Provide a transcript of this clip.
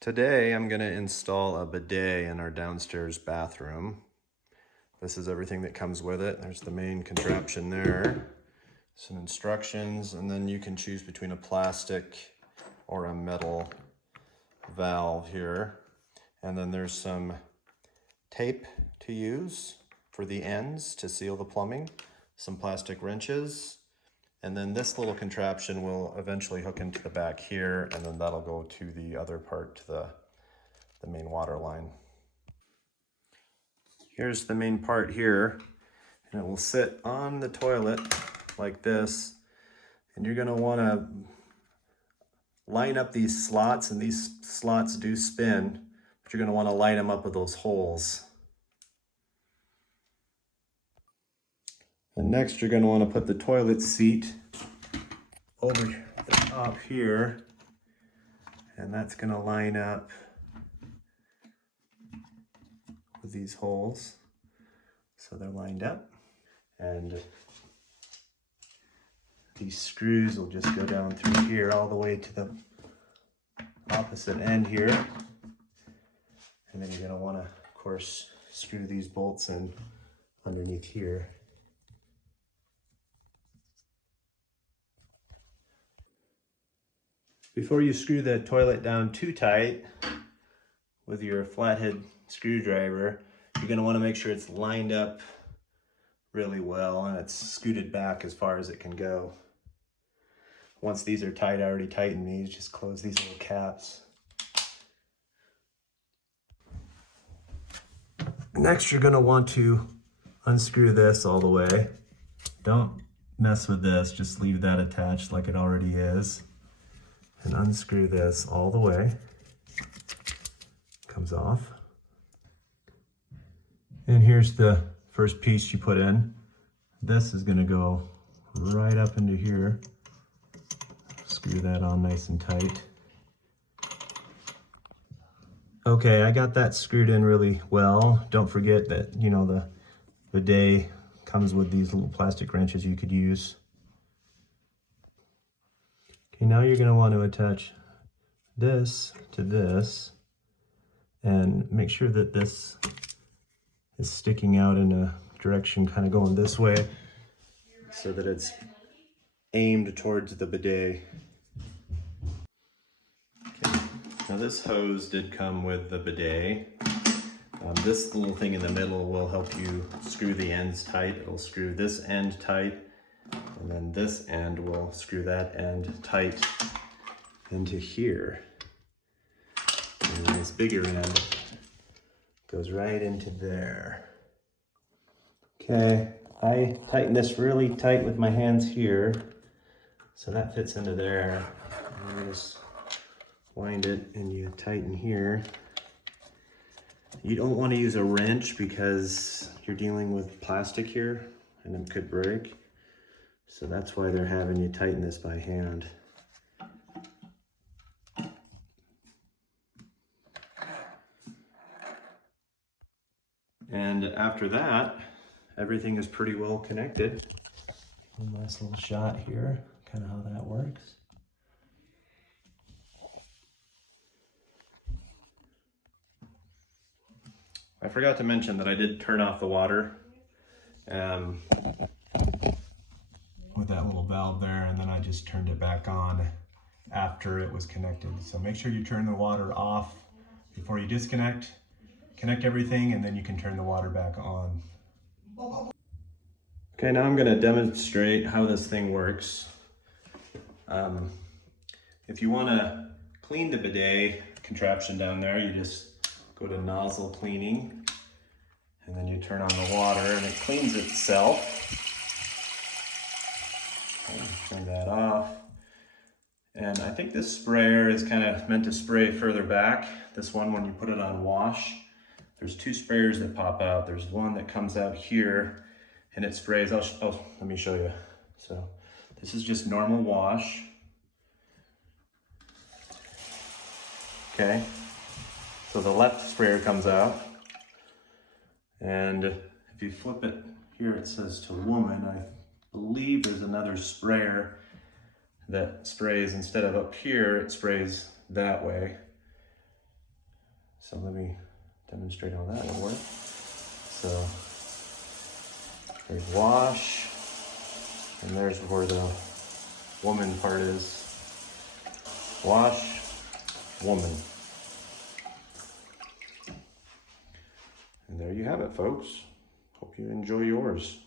Today I'm going to install a bidet in our downstairs bathroom. This is everything that comes with it. There's the main contraption there, some instructions, and then you can choose between a plastic or a metal valve here. And then there's some tape to use for the ends to seal the plumbing, some plastic wrenches, and then this little contraption will eventually hook into the back here, and then that'll go to the other part, to the main water line. Here's the main part here, and it will sit on the toilet like this, and you're gonna wanna line up these slots, and these slots do spin, but you're gonna wanna line them up with those holes. And next you're gonna wanna put the toilet seat over the top here, and that's gonna line up with these holes. So they're lined up, and these screws will just go down through here all the way to the opposite end here. And then you're gonna wanna, of course, screw these bolts in underneath here. Before you screw the toilet down too tight with your flathead screwdriver, you're gonna wanna make sure it's lined up really well and it's scooted back as far as it can go. Once these are tight, I already tightened these, just close these little caps. Next, you're gonna want to unscrew this all the way. Don't mess with this, just leave that attached like it already is. And unscrew this all the way. Comes off. And here's the first piece you put in. This is gonna go right up into here. Screw that on nice and tight. Okay, I got that screwed in really well. Don't forget that, the bidet comes with these little plastic wrenches you could use. Okay, now you're gonna want to attach this to this and make sure that this is sticking out in a direction kind of going this way so that it's aimed towards the bidet. Okay. Now this hose did come with the bidet. This little thing in the middle will help you screw the ends tight. It'll screw this end tight, and then this end will screw that end tight into here. And this bigger end goes right into there. Okay, I tighten this really tight with my hands here, so that fits into there. And you just wind it and you tighten here. You don't want to use a wrench because you're dealing with plastic here and it could break. So that's why they're having you tighten this by hand. And after that, everything is pretty well connected. A nice little shot here, kind of how that works. I forgot to mention that I did turn off the water with that little valve there, and then I just turned it back on after it was connected. So make sure you turn the water off before you disconnect, connect everything, and then you can turn the water back on. Okay, now I'm going to demonstrate how this thing works. If you want to clean the bidet contraption down there, you just go to nozzle cleaning, and then you turn on the water and it cleans itself. Okay, turn that off. And I think this sprayer is kind of meant to spray further back. This one, when you put it on wash, there's two sprayers that pop out. There's one that comes out here and it sprays. Let me show you. So this is just normal wash. Okay. So the left sprayer comes out, and if you flip it here, it says to woman. I believe there's another sprayer that sprays, instead of up here, it sprays that way. So let me demonstrate how that will work. So there's wash, and there's where the woman part is. Wash, woman. And there you have it, folks. Hope you enjoy yours.